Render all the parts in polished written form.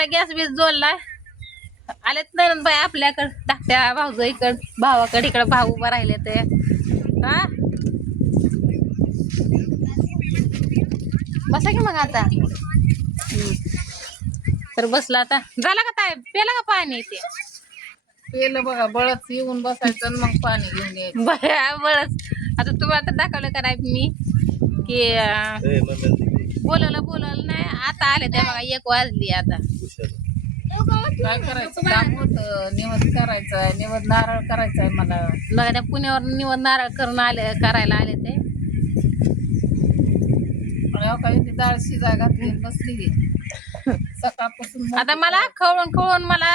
कसला गॅस बीस जोडलाय. आलेत नरन बाई आपल्याकडं धाकट्या भाऊज इकड भावाकडे इकडं भाऊ उभा राहिले ते हा बसा की मग आता. तर बसला आता झाला का ताई पेला का पाणी ते पेलं बघा बळच येऊन बसायचं आणि मग पाणी घेऊन यायचं. बया बळच. आता तुम्हाला तर दाखवलं का नाही मी की बोलवलं नाही आता आले त्या बघा 1 वाजली आता. काय करायचं काम होतं निवद करायचंय निवद नारळ करायचंय मला. बघा त्या पुण्यावर निवड नारळ करून आले करायला आले ते. काही डाळ शिजाय घातली बसली गे सकाळपासून. आता मला खवळून मला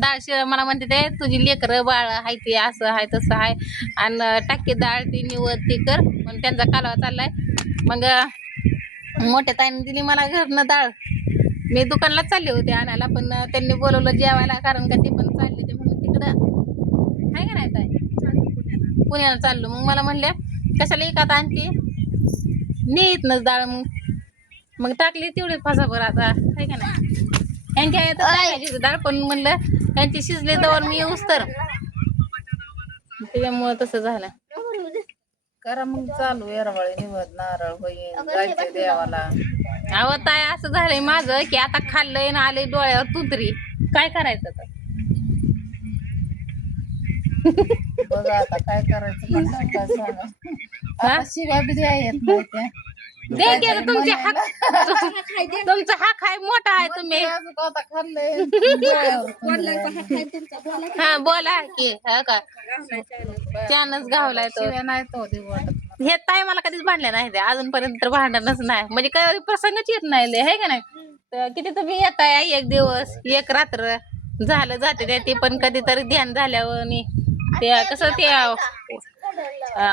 डाळ शिळ मला म्हणते ते तुझी लेकरं बाळ आहे ते असं आहे तसं आहे आणि टाकी डाळ ती निवड ती कर पण त्यांचा कालवा चाललाय. मग मोठ्या ताईने दिली मला घरनं डाळ. मी दुकानला चालले होते आणायला पण त्यांनी बोलवलं जेवायला कारण का ते पण चालले ते म्हणून तिकडं आहे का नाही ताई पुण्याला चाललो. मग मला म्हणल्या कशाला एकात आणते नेत न डाळ मग टाकली तेवढी फासाभर आता आहे का नाही. यांची आहे तर टाकायची डाळ पण म्हणलं त्यांची शिजले तर मी येऊस तर त्याच्यामुळं तसं झालं. करा मग चालू येरवाळी निवद नारळ होईल जायचं देवाला. अहो ताई असं झालंय माझं की आता खाल्लंय ना आलंय डोळ्यावर तुतरी काय करायचं तर. बघा आता काय करायचं म्हणलं काय सांगा. आता शिव्या बिद्या येत नाही त्या दे गेलं तुमचे हक तुमचा हक आहे मोठा आहे तुम्ही. आता खाल्लंय हा बोला की हा का चानच गावलाय तो. शिव्या नाही तो देऊ वाटत. हे ताई मला कधीच भांडले नाही ते अजूनपर्यंत तर भांडणच नाही म्हणजे काही प्रसंगच येत नाही लय आहे का नाही. तर किती तुम्ही येताय 1 दिवस 1 रात्र झालं जाते ते पण कधीतरी ध्यान झाल्यावर ते कसं ते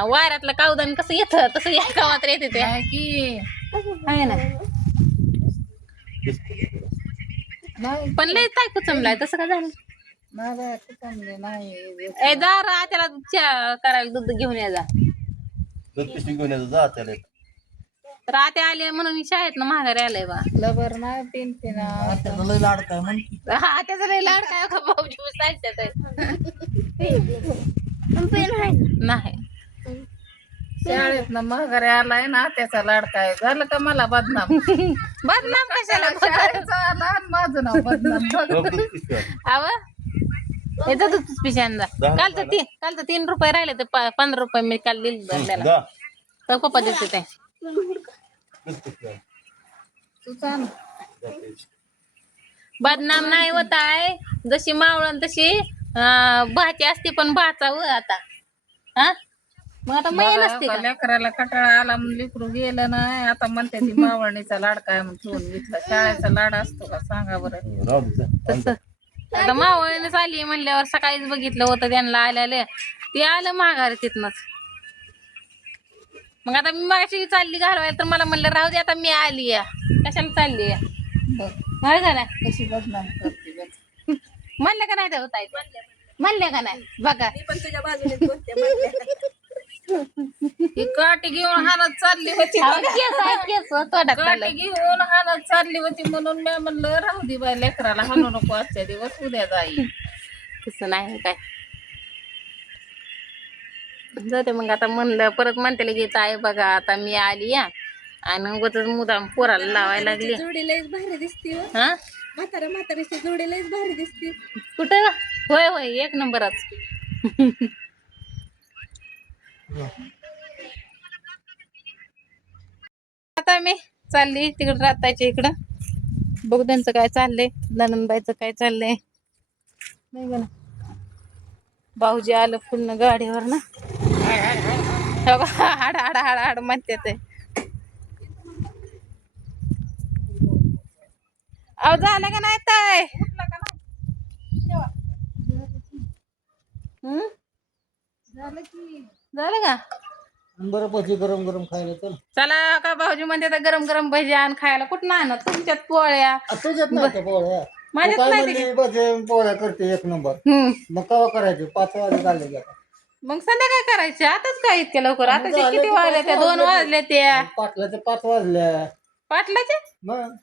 वाऱ्यातलं कावदान कसं येतं तसं एका मात्र येते ते की आहे ना. नाही पण लय ताई कुचमलाय तसं का झालं. नाही कुठं नाही ए दारा त्याला चहा करायला दूध घेऊन या जा. तर आता आले म्हणून शाळेत ना माघारी आलंय बा. लबर नाही पिन हा त्याचा लय लाड काय का भाऊजी सांगतात नाही शाळेत ना माघारी आलाय ना त्याचा लाडका आहे झालं का मला बदनाम. बदनाम कशाला शाळेचा आला आणि माझं नाव बदनाम. आव येतो तूच पिशांदा काल तर 3 रुपये राहिले तर 15 रुपये मी काल दिले भरल्याला तर पप्पा देते ते. तू सांग बदनाम नाही होत आहे जशी मावळण तशी भाची असते पण भाचा व आता हा मग आता मै नसते का. लेकराला कटाळा आला म्हणून लेकरू गेलं नाही आता म्हणते ती मावळणीचा लाडका आहे म्हणून ठेवून घेतला. शाळेचा लाड असतो का सांगा बरं. तसं आता मावळणीच आली म्हणल्यावर सकाळीच बघितलं होतं त्यांना आल्याले ते आलं माघारी तिथनच. मग आता मी मागाशी चालली घालवायला तर मला म्हणलं राहू दे आता मी आली या कशाला चालली या माहिती का नाही कशी बदनाम करते बघ. म्हणलं का नाही ते होता म्हणले का नाही बघा पण तुझ्या बाजूने बोलते. ही काठी घेऊन हाणत चालली होती. काठी घेऊन हाणत चालली होती म्हणून मी म्हणलं राहू दे बाई लेकराला हाणू नको आजच्या दिवस उद्या जाई. तसं नाही काय जाते मग आता म्हणलं परत म्हणते गीत आहे बघा आता मी आली या आणि उगाचच मुदाम पोराला लावायला लागली. जोडी लयच भारी दिसते. हा म्हाताऱ्याची जोडी लयच भारी दिसते. कुठं होय होय 1 नंबरच. आता मी चालली तिकडं रातायच्या इकडं बघू त्यांचं काय चाललंय ननंदबाईचं काय चाललंय नाही का ना. भाऊजी आलं पूर्ण गाडीवर ना हाड हाड हाड हाड म्हणते ते. अहो झालं का नाही ताय झालं का बरं भजी गरम गरम खायला चल. चला का भाऊजी म्हणते तर गरम गरम भजी आण खायला कुठं आणत तुमच्यात पोळ्या तुझ्यात नाही का पोळ्या. तू माझ्यात काय नाही म्हणली भजी पोळ्या करते 1 नंबर. मग कवा करायचे 5 वाजता चालले गेला. मग संध्याकाळ करायचे आताच काय इतक्या लवकर आता झालं किती की वाजले त्या 2 वाजले त्या पाटलाचे 5 वाजल्या. पाटलाचे मग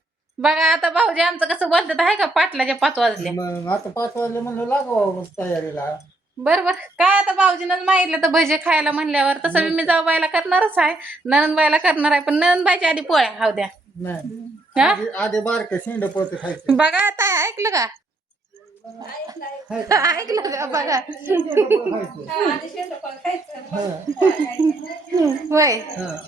बघा आता भाऊजी आमचं कसं बोलतात आहे का पाटलाच्या 5 वाजले. मग आता 5 वाजले म्हणलं लागावं तयारीला. बरोबर काय आता भाऊजीनंच मागितलं तर भजे खायला म्हणल्यावर तसं मी जाऊबाईला करणारच आहे, ननंदबाईला करणार आहे, पण ननंदबाईच्या आधी पोळ्या खाऊ द्या. नाही हा? आधी बारके शेंड पोते खायचे. बघा आता ऐकलं का ऐकलं का बघा आधी शेंडफळ खायचं. होय.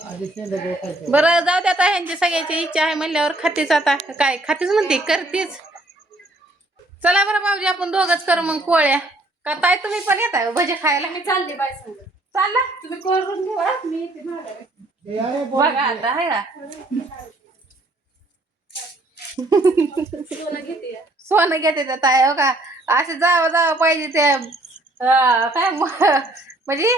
आधी शेंड खायचे. बरं जाऊ दे आता ह्यांची सगळ्याची इच्छा आहे म्हणल्यावर खातीच आता काय खातीच म्हणते करतीच. चला बरं भाऊजी आपण दोघच करू मग पोळ्या का ताई तुम्ही पण येताय भजे खायला. मी चालली बाय संग. चालला तुम्ही करून घेऊ हा. मी इथे माघारी. हे आहे बघा आता आहे का सोनं घेते या. सोनं घेते त्या ताई हो का असे जावं पाहिजे ते काय म्हणजे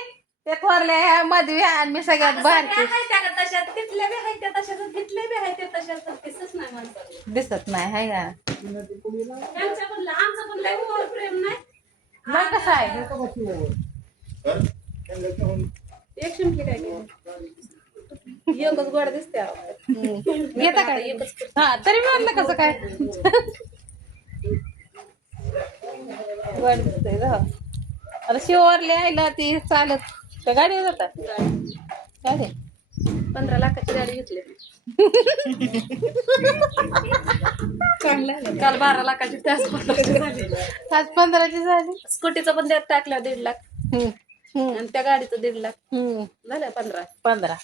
ते थोरल्या ह्या मधवी आणि मी सगळ्यात बारकी आहे त्या का तशात तिथल्या बी आहे त्या तशात तिथल्या बी आहे त्या तशात दिसत नाही माणसाला. दिसत नाही हाय का त्यांच्या पण आमचं पण लय ओव्हर प्रेम नाही. मग कसं आहे एक शिंपली काय केलं एकच गोड दिसते अहो. घेता काय हा तरी म्हणलं कसं काय गोड दिसतंय गं. आता शिवरले आयला ती चालत त्या गाडीवर जातात गाडी 15 लाखाची गाडी घेतली. काल 12 लाखाची त्याच 15ची झाली. आज 15ची झाली. स्कूटीचं पण त्यात टाकलं 1.5 लाख आणि त्या गाडीचं 1.5 लाख झालं 15.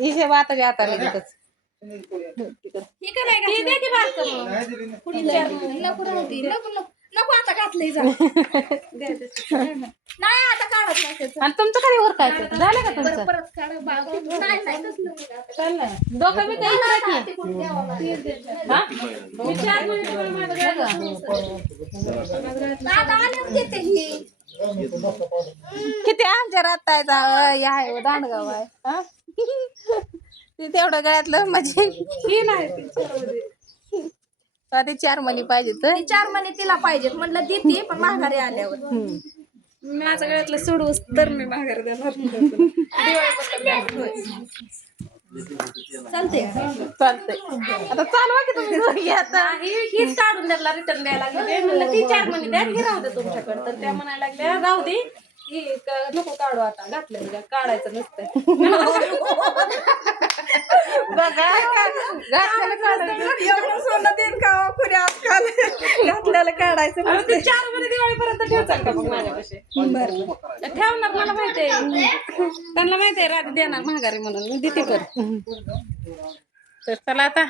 हिशेब आता बी आता लगेच नको आता घातलंय जा. नाही आता काढत नाही त्याचं. आणि तुमचं कधी उरकायचं झालं का तुमचं परत काढा बाळ. नाही नाही तसलं नाही आता. चाललंय डोकं मी काही उरका की तिकडून द्यावं लागेल. हा? मी 4 महिने पण माझं गाडीचं आता आल्यावर देते ही. किती आमच्या रातायचा आहे दांडगाव आहे हा? ते तेवढं गळ्यातलं म्हणजे ही नाही ती 4 मध्ये. ते 4 मणी पाहिजे तर ती 4 महिने तिला पाहिजे म्हणलं देते पण माघारी आल्यावर. माझं गळ्यातलं सोडूस तर मी माघारी देणार. चालते चालतंय आता चालवा की तुम्ही दोघी आता हीच काढून द्यायला रिटर्न द्यायला लागले. म्हणलं ती 4 महिने द्या ही राहू दे तुमच्याकडे. तर त्या म्हणायला लागल्या राहू दे ही नको काढू आता घातलं का काढायचं नसतं. बघा घातलेलं काढायचं. एवढं सोनं देईन का कुणी आजकाल घातल्याला काढायचं. 4 महिने दिवाळीपर्यंत ठेवचाल का मग माझ्यापाशी? बरं ठेवणार मला माहिती आहे. त्यांना माहिती आहे रात्री देणार महागारी म्हणून मी देते कर. तर चला आता